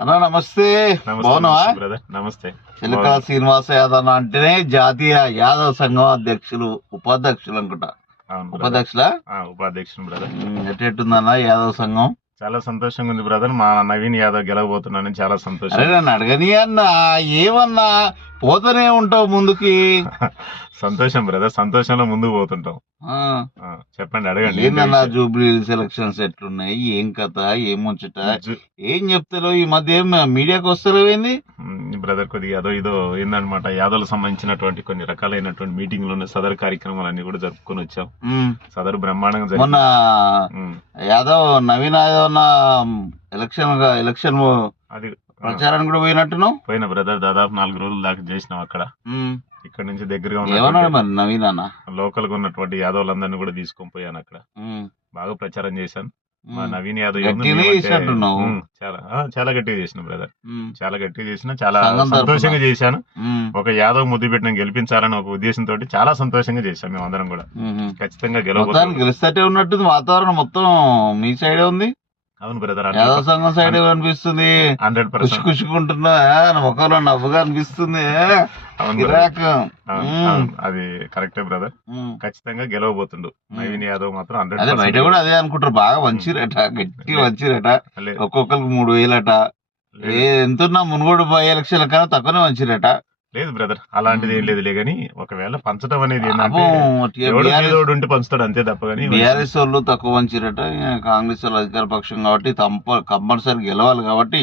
అన్నా నమస్తే. నమస్తే బాగున్నావా? నమస్తే బ్రదర్ నమస్తే. చిలకల శ్రీనివాస యాదవ్ అన్న అంటేనే జాతీయ యాదవ్ సంఘం అధ్యక్షులు ఉపాధ్యక్షులు అనుకుంటా. ఉపాధ్యక్షుల? ఆ, ఉపాధ్యక్షుడు బ్రదర్ ఎట్టెట్టుందన్న యాదవ్ సంఘం? చాలా సంతోషంగా ఉంది బ్రదర్ మా నవీన్ యాదవ్ గెలవబోతున్నానని చాలా సంతోషం. అరే నన్ను అడగని అన్న ఏమన్నా? పోతూనే ఉంటావు ముందుకి. సంతోషం బ్రదర్ సంతోషంలో ముందుకు పోతుంటాం. చెప్పండి అడగండి. ఏందన్నా జూబ్లీ సెలక్షన్స్ ఎట్లున్నాయి? ఏం కథ? ఏం ముచ్చట? ఏం చెప్తారో ఈ మధ్య ఏం మీడియాకి వస్తలేవేంది బ్రదర్ కొద్దిగా ఏదో ఇదో ఏందనమాట యాదవ్లకు సంబంధించినటువంటి కొన్ని రకాలైనటువంటి మీటింగ్లు సదరు కార్యక్రమాలన్నీ కూడా జరుపుకొని వచ్చాం. సదరు బ్రహ్మాండంగా మొన్న యాదవ్ నవీన్ యాదవ్ ఎలక్షన్ ఎలక్షన్ అది ప్రచారానికి కూడా పోయినట్టున్నావు? పోయిన బ్రదర్ దాదాపు నాలుగు రోజుల దాకా చేసినాం అక్కడ. ఇక్కడ నుంచి దగ్గరగా ఏమన్నాడు మరి నవీన్ అన్న? లోకల్గా ఉన్నటువంటి యాదవులందరినీ కూడా తీసుకొని పోయాను అక్కడ. బాగా ప్రచారం చేశాను. మా నవీన్ యాదవ్ చాలా చాలా గట్టిగా చేసిన బ్రదర్. చాలా గట్టిగా చేసిన చాలా. సంతోషంగా చేశాను. ఒక యాదవ్ ముద్దు పెట్టిన గెలిపించాలని ఒక ఉద్దేశంతో చాలా సంతోషంగా చేశాం మేము అందరం కూడా. ఖచ్చితంగా మొత్తానికి గెలవబోతున్నాం. గెలిస్తేటే ఉన్నట్టుంది వాతావరణం మొత్తం మీ సైడే ఉంది. అవును బ్రదర్ యాదవ్ సంఘం సైడ్ అనిపిస్తుంది. Hundred percent. కుషుకుంటున్నా ముఖంలో నవ్వుగా అనిపిస్తుంది. అది కరెక్టే బ్రదర్. ఖచ్చితంగా గెలవబోతుండు. నవీన్ యాదవ్ మాత్రం హండ్రెడ్ అదే బయట కూడా అదే అనుకుంటారు. బాగా వంచిరట గట్టి వంచిరట ఒక్కొక్కరికి మూడు వేలట. ఎంతున్నా మునుగోడు బై ఎలక్షన్ కన్నా తక్కువనే వంచిరట లేదు బ్రదర్ అలాంటిది ఏం లేదులే గాని ఒకవేళ పంచడం అనేది ఏంటంటే ఉంటే పంచుతాడు అంతే తప్ప కానీ బీఆర్ఎస్ వాళ్ళు తక్కువ వంచిరట కాంగ్రెస్ వాళ్ళు అధికార పక్షం కాబట్టి కంపల్సరీ గెలవాలి కాబట్టి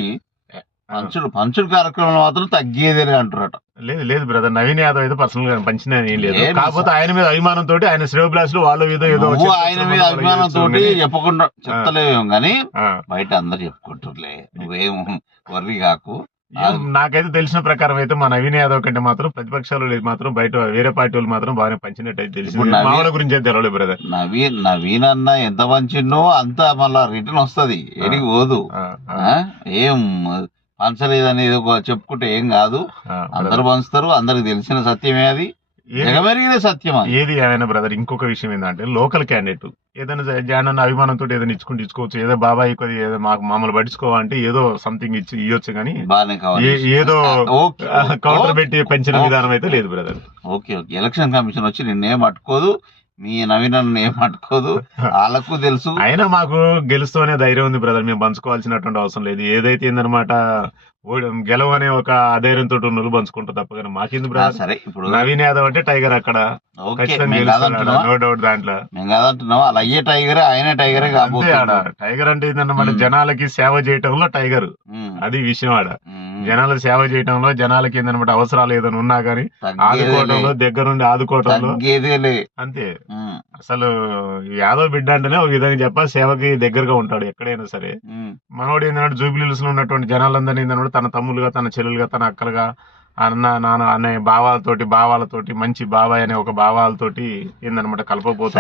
పంచుడు పంచుడు కార్యక్రమం మాత్రం తగ్గేదేలే అంటారట. లేదు లేదు బ్రదర్ నవీన్ యాదవ్ అయితే పర్సనల్గా పంచిన ఏం లేదు. కాకపోతే ఆయన మీద అభిమానం తోటి ఆయన శ్రేయోభిలాషులు వాళ్ళు ఏదో ఏదో ఆయన మీద అభిమానం తోటి కానీ, చెప్పకుండా చెప్తలేవేం గానీ ఆ, బయట అందరు చెప్పుకుంటుర్లే నువ్వేం వర్రి కాకు. నాకైతే తెలిసిన ప్రకారం అయితే మా నవీన్ యాదవ్ కంటే మాత్రం ప్రతిపక్షాలు లేదు మాత్రం బయట వేరే పార్టీ వాళ్ళు మాత్రం బాగానే పంచినట్టు అయితే తెలిసింది. మామూలు గురించి అయితే తెలవలేదు బ్రదర్ నవీన్ నవీన్ అన్న ఎంత మంచినో అంత మళ్ళా రిటర్న్ వస్తది. ఏడికి పోదు? ఏం పంచలేదు అనేది ఒక చెప్పుకుంటే ఏం కాదు. అందరు పంచుతారు అందరికి తెలిసిన సత్యమే అది. జగమెరిగిన సత్యం ఏది ఏమైనా బ్రదర్ ఇంకొక విషయం ఏంటంటే లోకల్ క్యాండిడేట్ ఏదైనా జాన్ అభిమానంతో ఏదైనా ఇచ్చుకుంటూ ఇచ్చుకోవచ్చు. ఏదో బాబాయ్ కొద్ది ఏదో మాకు మమ్మల్ని పట్టించుకోవాలంటే ఏదో సంథింగ్ ఇచ్చి ఇవ్వచ్చు కానీ ఏదో కౌంటర్ పెట్టి పెంచిన. విధానం అయితే లేదు brother okay okay. Election commission వచ్చి నిన్నేం పట్టుకోదు మీ నవీన్ ఏం పట్టుకోదు వాళ్ళకు తెలుసు. అయినా మాకు గెలుస్తూనే ధైర్యం ఉంది బ్రదర్ మేము పంచుకోవాల్సినటువంటి అవసరం లేదు. ఏదైతే ఏందనమాట గెలవనే ఒక అధైర్యంతో ఉన్నోళ్ళు పంచుకుంటారు తప్ప కానీ మాకింది సరే ఇప్పుడు నవీన్ యాదవ్ అంటే టైగర్ అక్కడ. నో డౌట్ దాంట్లో. మేము కాదంటున్నాం అలా అయ్యే టైగరే ఆయన టైగరే కాబోతున్నాడు. టైగర్ అంటే ఏందన్నమాట ఉమ్. జనాలకి సేవ చేయటంలో టైగర్. అది విషయం ఆడ. ఉమ్, జనాలకు సేవ చేయటంలో జనాలకి ఏందన్నమాట అవసరాలు ఏదైనా ఉన్నా కానీ ఆదుకోవటంలో దగ్గరుండి ఆదుకోవటంలో తగ్గేదేలే. అంతే. అసలు యాదవ్ బిడ్డ అంటేనే ఒక విధంగా చెప్ప సేవకి దగ్గరగా ఉంటాడు ఎక్కడైనా సరే. మనోడు ఏంటంటే జూబిలీస్లో ఉన్నటువంటి జనాలందరినీ ఏంటంటే తన తమ్ములుగా తన చెల్లెలుగా తన అక్కలుగా అన్న నాన్న అనే భావాలతోటి భావాలతోటి మంచి బాబాయ్ అనే ఒక భావాలతోటి ఏందనమాట మంచి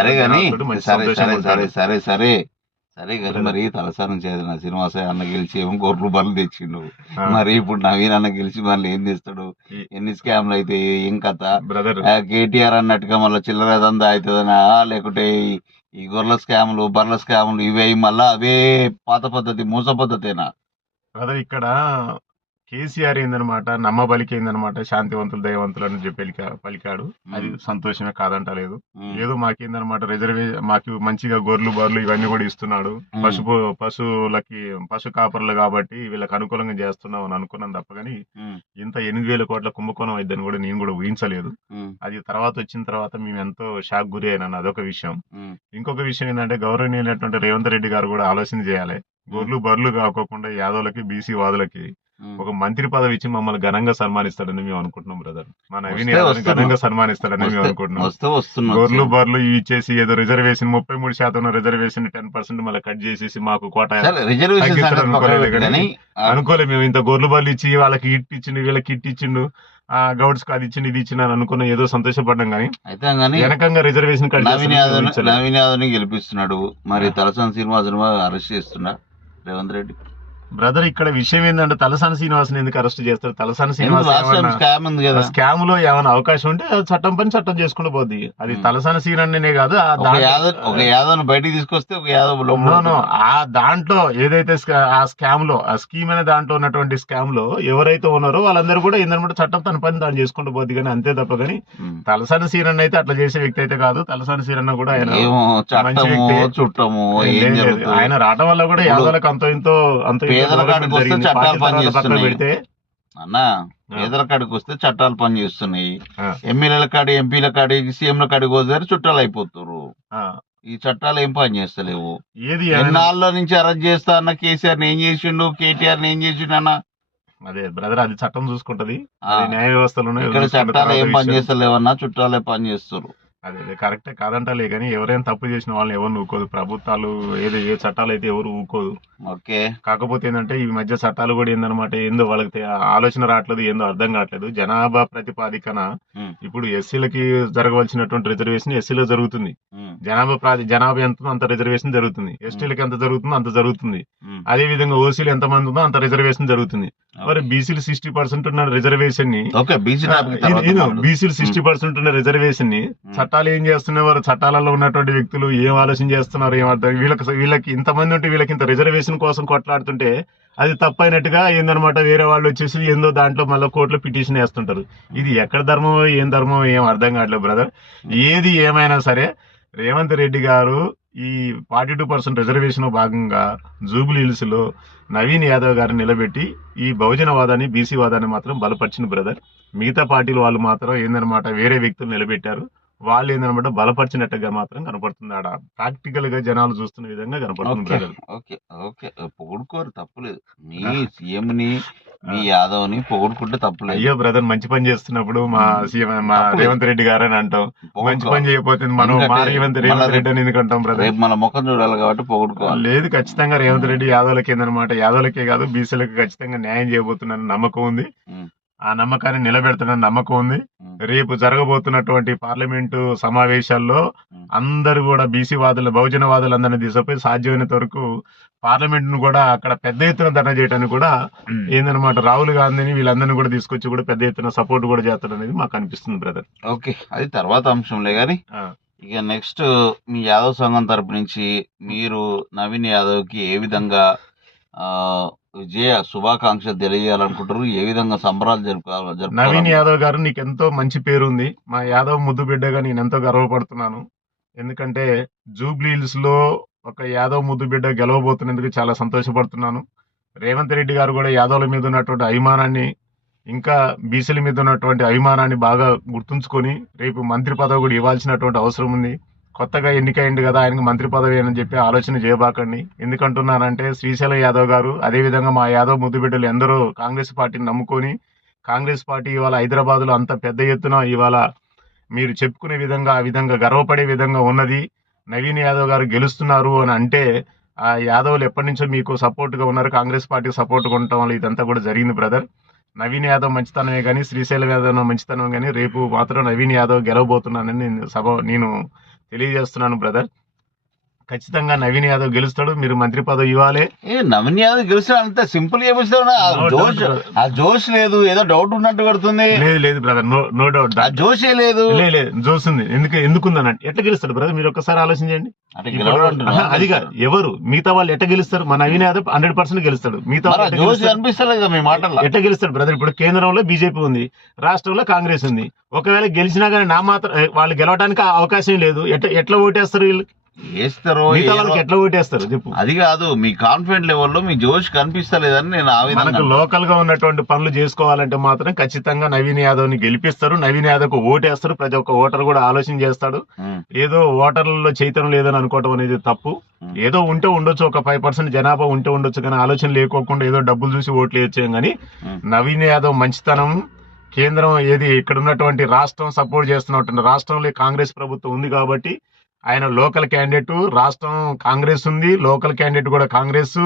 సరే సరే సరే. సరే. సరే కానీ మరి తలసానం చేసిన శ్రీనివాస అన్న గెలిచి ఏమో గొర్రెలు బర్రెలు తెచ్చిండు. మరి ఇప్పుడు నవీన్ అన్న గెలిచి మళ్ళీ ఏం తెస్తాడు ఎన్ని స్కామ్లు అయితే ఏం కథ? కేటీఆర్ అన్నట్టుగా మళ్ళీ చిల్లర దందా అవుతుందనా లేకుంటే ఈ- ఈ గొర్రెల స్కాములు బర్రెల స్కాములు ఇవి మళ్ళా అవే పాత పద్ధతి మూస పద్ధతేనా? బ్రదర్ ఇక్కడ కేసీఆర్ ఏందనమాట నమ్మబలికి ఏందనమాట శాంతివంతులు దయవంతులు అని చెప్పి పలికా- పలికాడు. అది సంతోషమే కాదంటలేదు. ఏదో మాకేందనమాట రిజర్వే మాకు మంచిగా గొర్రెలు బర్రెలు ఇవన్నీ కూడా ఇస్తున్నాడు. పశుపు పశువులకి పశు కాపరులు కాబట్టి వీళ్ళకి అనుకూలంగా చేస్తున్నాం అని అనుకున్నాను తప్ప కానీ ఇంత ఎనిమిది వేల కోట్ల కుంభకోణం అయిద్దని కూడా నేను కూడా ఊహించలేదు. అది తర్వాత వచ్చిన తర్వాత మేము ఎంతో షాక్ గురి అయినాను. అదొక విషయం. ఇంకొక విషయం ఏంటంటే గౌరవనీయులైనటువంటి రేవంత్ రెడ్డి గారు కూడా ఆలోచన చేయాలి. గొర్రెలు బర్రెలు కాకోకుండా యాదవులకి బీసీ వాదులకి. ఒక మంత్రి పదవి ఇచ్చి మమ్మల్ని ఘనంగా సన్మానిస్తాడని మేము అనుకుంటున్నాం బ్రదర్ మా నవీన్. ఘనంగా సన్మానిస్తాడని మేము అనుకుంటున్నాం. గొర్రెలు బర్రెలు ఇవి ఇచ్చేసి ఏదో రిజర్వేషన్ ముప్పై మూడు శాతం రిజర్వేషన్ టెన్ పర్సెంట్ మళ్ళీ కట్ చేసేసి మాకు కోట అనుకోలే మేము. ఇంత గొర్రెలు బర్రెలు ఇచ్చి వాళ్ళకి హిట్ ఇచ్చిండు వీళ్ళకి హిట్ ఇచ్చిండు ఆ గౌడ్స్ అది ఇచ్చిండు ఇది ఇచ్చిండు అని అనుకున్న ఏదో సంతోషపడ్డాం కానీ అయితే కానీ వెనకంగా రిజర్వేషన్ నవీన్ యాదవ్. నవీన్ యాదవ్ని గెలిపిస్తున్నాడు. మరి తలసాని శ్రీనివాసన్ అరెస్ట్ చేస్తున్నా. రేవంత్ రెడ్డి. బ్రదర్ ఇక్కడ విషయం ఏంటంటే తలసాని శ్రీనివాసన్ ఎందుకు అరెస్ట్ చేస్తారు తలసాని శ్రీనివాస్ టైం స్కామ్ ఉంది కదా స్కామ్లో ఏమైనా అవకాశం ఉంటే చట్టం పని చట్టం చేసుకుంటూ పోద్ది అది. తలసాని సీనన్నే కాదు ఒక యాదవ్ బయటికి తీసుకొస్తే ఒక యాదవ్. ఆ దాంట్లో ఏదైతే ఆ స్కామ్లో ఆ స్కీమ్ అనే దాంట్లో ఉన్నటువంటి స్కామ్లో ఎవరైతే ఉన్నారో వాళ్ళందరూ కూడా ఏంటన్నమాట చట్టం తన పని తాను చేసుకుంటూ పోద్ది కానీ అంతే తప్ప కానీ. తలసాని సీరన్ అయితే అట్లా చేసే వ్యక్తి అయితే కాదు తలసాని సీరన్న కూడా ఆయన మంచి వ్యక్తి. ఆయన రావడం వల్ల కూడా యాదవులకు అంతో ఇంతో అంతో పేదల development కాడికి వస్తే జరిగింది. చట్టాలు అన్న పేదల కాడికి వస్తే చట్టాలు పనిచేస్తున్నాయి ఆ, ఎమ్మెల్యేల కాడి ఎంపీల కాడి సీఎంల కాడికి పోతే చుట్టాలు అయిపోతారు ఆ. ఈ చట్టాలు ఏం పని చేస్తలేవు? ఎన్నాళ్ళ నుంచి అరెస్ట్ చేస్తా అన్న కేసీఆర్ ఏం చేసిండు? కేటీఆర్ ఏం చేసిండు అన్న? అదే బ్రదర్ అది చట్టం చూసుకుంటది. న్యాయ వ్యవస్థలోనే ఇక్కడ చట్టాలు ఏం పని. చేస్తలేవన్నా చుట్టాలే పని చేస్తారు అదే అదే కరెక్టే కాదంటలే కానీ ఎవరైనా తప్పు చేసిన వాళ్ళని ఎవరు ఊకోదు ప్రభుత్వాలు ఏదో ఏ చట్టాలు అయితే ఎవరు ఊకోదు. ఓకే. కాకపోతే ఏంటంటే ఈ మధ్య చట్టాలు కూడా ఏందనమాట ఏందో వాళ్ళకి ఆలోచన రావట్లేదు ఏందో అర్థం కావట్లేదు. జనాభా ప్రతిపాదికన ఇప్పుడు ఎస్సీలకి జరగవలసినటువంటి రిజర్వేషన్ ఎస్సీలో జరుగుతుంది. జనాభా ప్రాతి జనాభా ఎంత అంత రిజర్వేషన్ జరుగుతుంది. ఎస్టీలకి ఎంత జరుగుతుందో అంత జరుగుతుంది. అదే విధంగా ఓసీలు ఎంత మంది ఉందో అంత రిజర్వేషన్ జరుగుతుంది. మరి బీసీలు సిక్స్టీ పర్సెంట్ ఉన్న రిజర్వేషన్ని. బీసీలు సిక్స్టీ పర్సెంట్ ఉన్న రిజర్వేషన్ని చట్టాలు ఏం చేస్తున్నారు? చట్టాలలో ఉన్నటువంటి వ్యక్తులు ఏం ఆలోచన చేస్తున్నారు? ఏం అర్థం? వీళ్ళకి వీళ్ళకి ఇంతమంది ఉంటే వీళ్ళకి ఇంత రిజర్వేషన్ కోసం కొట్లాడుతుంటే అది తప్పైనట్టుగా ఏందనమాట వేరే వాళ్ళు వచ్చేసి ఏందో దాంట్లో మళ్ళీ కోర్టులో పిటిషన్ వేస్తుంటారు. ఇది ఎక్కడ ధర్మం ఏం ధర్మం ఏం అర్థం కావట్లేదు బ్రదర్. ఏది ఏమైనా సరే రేవంత్ రెడ్డి గారు ఈ ఫార్టీ టూ పర్సెంట్ రిజర్వేషన్ భాగంగా జూబిలీ హిల్స్లో నవీన్ యాదవ్ గారిని నిలబెట్టి ఈ బహుజన వాదాన్ని బీసీ వాదాన్ని మాత్రం బలపరిచిన బ్రదర్. మిగతా పార్టీల వాళ్ళు మాత్రం ఏందనమాట వేరే వ్యక్తులు నిలబెట్టారు. వాళ్ళు ఏందనమాట బలపరిచినట్టుగా మాత్రం కనపడుతుంది ఆడ. ప్రాక్టికల్గా జనాలు చూస్తున్న విధంగా కనపడుతుంది ఓకే. ఓకే. పొగుడుకోరు తప్పులేదు. మీ సీఎం ని మీ యాదవ్ని పొగుడుకుంటే తప్పులేదు. అయ్యో బ్రదర్ మంచి పని చేస్తున్నప్పుడు మా సీఎం మా. రేవంత్ రెడ్డి గారు అని అంటాం మంచి. పని చేయకపోతే మనం మా ఎందుకంటే రేవంత్ రేవంత్ రెడ్డి అని ఎందుకు అంటాం బ్రదర్ మన ముఖం చూడాలి కాబట్టి పొగుడుకోవాలి లేదు ఖచ్చితంగా రేవంత్ రెడ్డి యాదవులకి ఏందనమాట యాదవులకే కాదు బీసీలకు ఖచ్చితంగా న్యాయం చేయబోతున్నారని నమ్మకం ఉంది. ఆ నమ్మకాన్ని నిలబెడతానని నమ్మకం ఉంది రేపు జరగబోతున్నటువంటి పార్లమెంటు సమావేశాల్లో. అందరూ కూడా బీసీ వాదులు బహుజన వాదులందరినీ తీసుకుపోయి సాధ్యమైనంత వరకు పార్లమెంట్ను కూడా అక్కడ పెద్ద ఎత్తున ధర్నా చేయడానికి కూడా ఏందనమాట రాహుల్ గాంధీని వీళ్ళందరినీ కూడా తీసుకొచ్చి కూడా పెద్ద ఎత్తున సపోర్ట్ కూడా చేస్తాడు అనేది మాకు అనిపిస్తుంది బ్రదర్ ఓకే అది తర్వాత అంశంలే గాని ఆ. ఇక నెక్స్ట్ మీ యాదవ్ సంఘం తరపు నుంచి మీరు నవీన్ యాదవ్కి ఏ విధంగా ఆ, విజయ శుభాకాంక్షలు తెలియజేయాలనుకుంటారు ఏ విధంగా సంబరాలు జరుపుకోవాలి నవీన్ యాదవ్ గారు నీకు ఎంతో మంచి పేరు ఉంది మా యాదవ్ ముద్దు బిడ్డగా నేను ఎంతో గర్వపడుతున్నాను. ఎందుకంటే జూబ్లీహిల్స్లో ఒక యాదవ్ ముద్దు బిడ్డ గెలవబోతున్నందుకు చాలా సంతోషపడుతున్నాను. రేవంత్ రెడ్డి గారు కూడా యాదవ్ల మీద ఉన్నటువంటి అభిమానాన్ని ఇంకా బీసీల మీద ఉన్నటువంటి అభిమానాన్ని బాగా గుర్తుంచుకొని రేపు మంత్రి పదవి కూడా ఇవ్వాల్సినటువంటి అవసరం ఉంది. కొత్తగా ఎన్నికైంది కదా ఆయనకు మంత్రి పదవి అని చెప్పి ఆలోచన చేయబాకండి. ఎందుకంటున్నానంటే శ్రీశైల యాదవ్ గారు అదేవిధంగా మా యాదవ్ ముద్దు బిడ్డలు ఎందరో కాంగ్రెస్ పార్టీని నమ్ముకొని కాంగ్రెస్ పార్టీ ఇవాళ హైదరాబాద్లో అంత పెద్ద ఎత్తున ఇవాళ మీరు చెప్పుకునే విధంగా ఆ విధంగా గర్వపడే విధంగా ఉన్నది. నవీన్ యాదవ్ గారు గెలుస్తున్నారు అని అంటే ఆ యాదవ్లు ఎప్పటి నుంచో మీకు సపోర్ట్గా ఉన్నారు కాంగ్రెస్ పార్టీ సపోర్ట్గా ఉండటం వల్ల ఇదంతా కూడా జరిగింది బ్రదర్. నవీన్ యాదవ్ మంచితనమే కానీ శ్రీశైలం యాదవ్ మంచితనం కానీ రేపు మాత్రం నవీన్ యాదవ్ గెలవబోతున్నానని నేను సభ నేను తెలియజేస్తున్నాను బ్రదర్. ఖచ్చితంగా నవీన్ యాదవ్ గెలుస్తాడు మీరు మంత్రి పదవి ఇవ్వాలి. ఏ నవీన్ యాదవ్ గెలిచిన అంత సింపుల్. ఆ No జోష్ ఆ జోష్ లేదు ఏదో డౌట్ ఉన్నట్టు కొడుతుంది. లేదు లేదు బ్రదర్ నో నో డౌట్ ఆ జోషే లేదు. లేదు లేదు చూస్తుంది ఎందుకు ఎందుకుందనంటే ఎట్లా గెలుస్తాడు బ్రదర్ మీరు ఒక్కసారి ఆలోచించండి. అది కాదు. ఎవరు? మిగతా వాళ్ళు ఎట్లా గెలుస్తారు? మన నవీన్ యాదవ్ హండ్రెడ్ పర్సెంట్ గెలుస్తాడు. మిగతా జోష్ కదా మీ ఎట్లా గెలుస్తాడు బ్రదర్ ఇప్పుడు కేంద్రంలో బీజేపీ ఉంది రాష్ట్రంలో కాంగ్రెస్ ఉంది. ఒకవేళ గెలిచినా కానీ నా మాత్రం వాళ్ళు గెలవడానికి అవకాశం లేదు. ఎట్లా ఎట్లా ఓటేస్తారు వీళ్ళు? వేస్తారో మిగతా ఏరో- వాళ్ళకి ఎట్లా ఓటేస్తారు చెప్పు. అది కాదు మీ కాన్ఫిడెంట్ లెవెల్లో మీ జోష్ కనిపిస్తలేదని నేను ఆ మనకు విధంగా లోకల్గా ఉన్నటువంటి పనులు చేసుకోవాలంటే మాత్రం ఖచ్చితంగా నవీన్ యాదవ్ని గెలిపిస్తారు. నవీన్ యాదవ్కు ఓటేస్తారు. ప్రతి ఒక్క ఓటర్ కూడా ఆలోచన చేస్తాడు. ఉమ్, ఏదో ఓటర్లలో చైతన్యం లేదని అనుకోవడం అనేది తప్పు. ఏదో ఉంటే ఉండొచ్చు ఒక ఫైవ్ పర్సెంట్ జనాభా ఉంటే ఉండొచ్చు కానీ ఆలోచన లేకోకుండా ఏదో డబ్బులు చూసి ఓట్లు వేయచ్చేయం కానీ ఉమ్. నవీన్ యాదవ్ మంచితనం కేంద్రం ఏది ఇక్కడ ఉన్నటువంటి రాష్ట్రం సపోర్ట్ చేస్తున్నటువంటి రాష్ట్రంలో కాంగ్రెస్ ప్రభుత్వం ఉంది కాబట్టి ఆయన లోకల్ క్యాండిడేట్ రాష్ట్రం కాంగ్రెస్ ఉంది లోకల్ క్యాండిడేట్ కూడా కాంగ్రెస్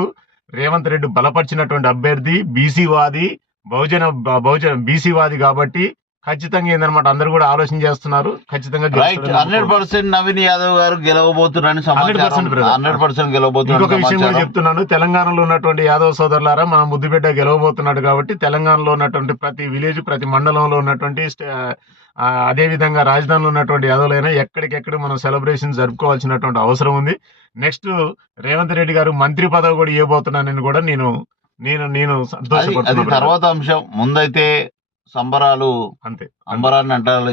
రేవంత్ రెడ్డి బలపరిచినటువంటి అభ్యర్థి బీసీ వాది బహుజన బహుజన బీసీ వాది కాబట్టి ఖచ్చితంగా ఏందన్నమాట అందరూ కూడా ఆలోచన చేస్తున్నారు. ఖచ్చితంగా హండ్రెడ్ పర్సెంట్ నవీన్ యాదవ్ గారు గెలవబోతున్నారని 100% సమాచారం. brother. హండ్రెడ్ పర్సెంట్ ఇంకొక గెలవబోతున్నారు విషయం కూడా చెప్తున్నాను. తెలంగాణలో ఉన్నటువంటి యాదవ్ సోదరులారా మన ముద్దుబిడ్డ గెలవబోతున్నాడు కాబట్టి తెలంగాణలో ఉన్నటువంటి ప్రతి విలేజ్ ప్రతి మండలంలో ఉన్నటువంటి స్టే- ఆ, అదే విధంగా రాజధానిలో ఉన్నటువంటి యాదవులైనా ఎక్కడికెక్కడ మనం సెలబ్రేషన్ జరుపుకోవాల్సినటువంటి అవసరం ఉంది. నెక్స్ట్ రేవంత్ రెడ్డి గారు మంత్రి పదవి కూడా ఇవ్వబోతున్నానని కూడా నేను నేను నేను అది తర్వాత అంశం. ముందైతే సంబరాలు అంతే. అంతే అంబరాన్ని అంటారు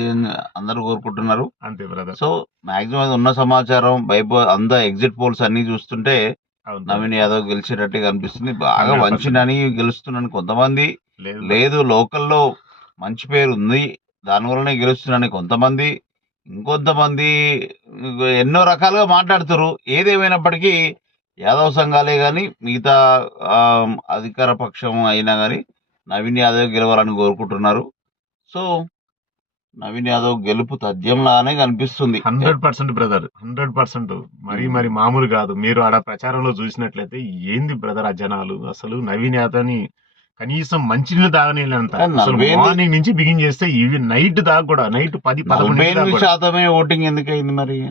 అందరూ కోరుకుంటున్నారు. అంతే బ్రదర్. సో మాక్సిమం ఉన్న సమాచారం. బైబో అంద ఎగ్జిట్ పోల్స్ అన్ని చూస్తుంటే నవీన్ యాదవ్ గెలిచేటట్టుగా కనిపిస్తుంది బాగా 100%. వంచినని గెలుస్తున్నాను కొంతమంది. లేదు లేదు లోకల్లో మంచి పేరు ఉంది. దానివల్లనే గెలుస్తున్నాను కొంతమంది ఇంకొంతమంది ఎన్నో రకాలుగా మాట్లాడుతారు. ఏదేమైనప్పటికీ యాదవ్ సంఘాలే కానీ మిగతా అధికార పక్షం అయినా కానీ నవీన్ యాదవ్ గెలవాలని కోరుకుంటున్నారు. సో నవీన్ యాదవ్ గెలుపు తథ్యంలానే కనిపిస్తుంది. Hundred percent brother hundred percent. మరి మరి మామూలు కాదు. మీరు ఆడ ప్రచారంలో చూసినట్లయితే ఏంది బ్రదర్ ఆ జనాలు? అసలు నవీన్ యాదవ్ని కనీసం మంచినీళ్ళు ఎనిమిది- మార్నింగ్ నుంచి బిగిన్ చేస్తే ఇవి నైట్ దాకా కూడా నైట్ పది పదకొండు శాతమే ఓటింగ్ ఎందుకు అయింది మరి?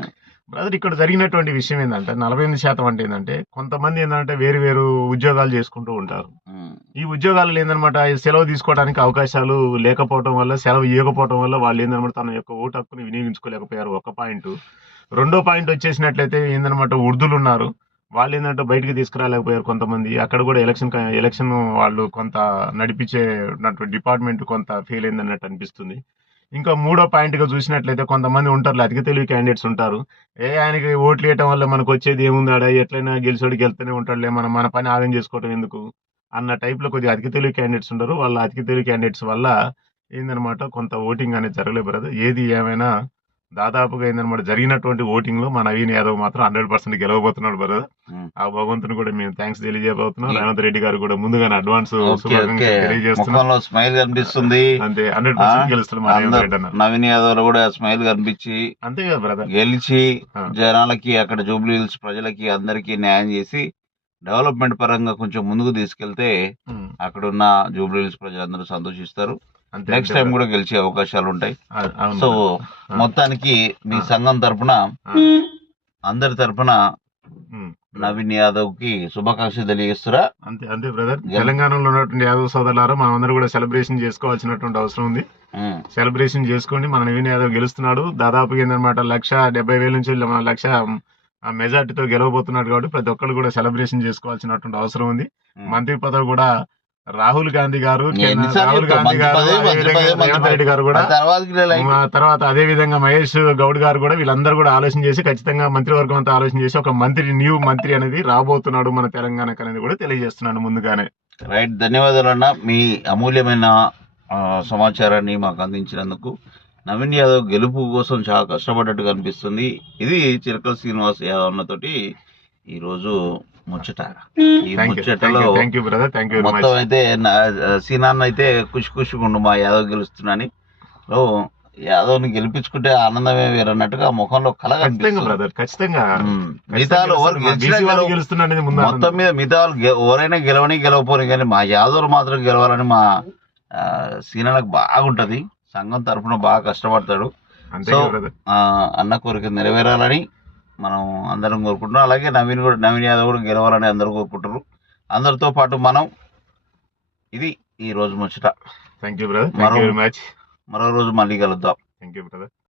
బ్రదర్ ఇక్కడ జరిగినటువంటి విషయం ఏంటంటే నలభై ఎనిమిది శాతం అంటే ఏంటంటే కొంతమంది ఏంటంటే వేరు వేరు ఉద్యోగాలు చేసుకుంటూ ఉంటారు. ఈ ఉద్యోగాలు ఏందనమాట సెలవు తీసుకోవడానికి అవకాశాలు లేకపోవడం వల్ల సెలవు ఇవ్వకపోవడం వల్ల వాళ్ళు ఏందనమాట తన యొక్క ఓటు హక్కుని వినియోగించుకోలేకపోయారు. ఒక పాయింట్. రెండో పాయింట్ వచ్చేసినట్లయితే ఏందనమాట ఉర్దులు ఉన్నారు. వాళ్ళు ఏంటంటే బయటికి తీసుకురాలేకపోయారు కొంతమంది. అక్కడ కూడా ఎలక్షన్ ఎలక్షన్ వాళ్ళు కొంత నడిపించే డిపార్ట్మెంట్ కొంత ఫెయిల్ అయిందన్నట్టు అనిపిస్తుంది. ఇంకా మూడో పాయింట్గా చూసినట్లయితే కొంతమంది ఉంటారు అధిక తెలివి క్యాండిడేట్స్ ఉంటారు. ఏ ఆయనకి ఓట్లు వేయటం వల్ల మనకు వచ్చేది ఏముందాడా? ఎట్లయినా గెలిచోడికి వెళ్తూనే ఉంటాడులే మనం మన పని ఆగం చేసుకోవటం ఎందుకు? అన్న టైప్లో కొద్దిగా అధిక తెలివి క్యాండిడేట్స్ ఉంటారు వాళ్ళ అధిక తెలివి క్యాండిడేట్స్ వల్ల ఏందనమాట కొంత ఓటింగ్ అనేది జరగలేదు బ్రదర్ ఏది ఏమైనా దాదాపుగా ఏందనమాట జరిగినటువంటి ఓటింగ్లో మన నవీన్ యాదవ్ మాత్రం హండ్రెడ్ పర్సెంట్ గెలవబోతున్నాడు బ్రదర్ Hmm. ఆ భగవంతుని కూడా మేము థ్యాంక్స్ తెలియజేయబోతున్నాం. Hmm. రేవంత్ రెడ్డి గారు కూడా ముందుగానే అడ్వాన్స్ తెలియజేస్తున్నాం. స్మైల్ కనిపిస్తుంది. అంతే హండ్రెడ్ పర్సెంట్ గెలుస్తున్నాం మా నవీన్ యాదవ్లో కూడా స్మైల్ కనిపించి అంతే కదా బ్రదర్ గెలిచి. జనాలకి అక్కడ జూబ్లీ హిల్స్ ప్రజలకి అందరికి న్యాయం చేసి డెవలప్మెంట్ పరంగా కొంచెం ముందుకు తీసుకెళ్తే అక్కడ ఉన్న జూబ్లీ హిల్స్ ప్రజలందరూ సంతోషిస్తారు. Next time. కూడా గెలిచే అవకాశాలు ఉంటాయి సో. మొత్తానికి మీ. సంఘం తరపున ఆ. అందరి తరపున ఉమ్. నవీన్ యాదవ్కి శుభాకాంక్షలు తెలియజేస్తారా అంతే అంతే బ్రదర్. తెలంగాణలో ఉన్నటువంటి యాదవ్ సోదరులారా మనం అందరూ కూడా సెలబ్రేషన్ చేసుకోవాల్సినటువంటి అవసరం ఉంది సెలబ్రేషన్ చేసుకోండి మన నవీన్ యాదవ్ గెలుస్తున్నాడు దాదాపు ఏంటన్నమాట లక్ష డెబ్బై వేల నుంచి మన లక్ష మెజార్టీతో గెలవబోతున్నాడు కాబట్టి ప్రతి ఒక్కరు కూడా సెలబ్రేషన్ చేసుకోవాల్సినటువంటి అవసరం ఉంది. మంత్రి పదవి కూడా రాహుల్ గాంధీ గారు రాహుల్? గాంధీ గారు రేవంత్ రెడ్డి గారు కూడా తర్వాత అదే విధంగా మహేష్ గౌడ్ గారు కూడా వీళ్ళందరూ కూడా ఆలోచన చేసి ఖచ్చితంగా మంత్రివర్గం అంతా ఆలోచన చేసి ఒక మంత్రి న్యూ మంత్రి అనేది రాబోతున్నాడు మన తెలంగాణకు అనేది కూడా తెలియజేస్తున్నాను ముందుగానే. రైట్ ధన్యవాదాలు అన్న. మీ అమూల్యమైన సమాచారాన్ని మాకు అందించినందుకు. నవీన్ యాదవ్ గెలుపు కోసం చాలా కష్టపడ్డట్టు కనిపిస్తుంది ఇది చిరకల శ్రీనివాస్ యాదవ్ అన్నతోటి ఈ రోజు ముచ్చట. ఈ ముచ్చటలో మొత్తం అయితే సీనాన్న అయితే ఖుషి ఖుషిగుండు మా యాదవ్ గెలుస్తున్నాని యాదవ్ని గెలిపించుకుంటే ఆనందమే వేరన్నట్టుగా ముఖంలో కల ఖచ్చితంగా కనిపిస్తుంది. బ్రదర్ ఖచ్చితంగా. ఉమ్. మిగతా వాళ్ళు ఎవరు గెలిచినా బీసీ వాళ్ళు గెలవ- గెలుస్తున్నా అనేది ముందు మొత్తం మీద మిగతా ఎవరైనా గెలవని గెలవపోని కానీ మా యాదవులు మాత్రం గెలవాలని మా సీనాలకు బాగుంటది. సంఘం తరఫున బాగా కష్టపడతాడు. సో- అన్న కోరిక నెరవేరాలని మనం అందరం కోరుకుంటున్నాం. అలాగే నవీన్ కూడా నవీన్ యాదవ్ కూడా గెలవాలని అందరూ కోరుకుంటారు అందరితో పాటు మనం ఇది ఈ రోజు ముచ్చట. థ్యాంక్ యూ బ్రదర్ మరో- మరో రోజు మళ్ళీ కలుద్దాం. Thank you brother